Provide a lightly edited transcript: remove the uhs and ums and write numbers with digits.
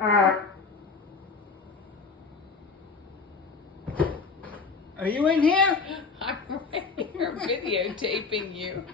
Are you in here? I'm right here videotaping you.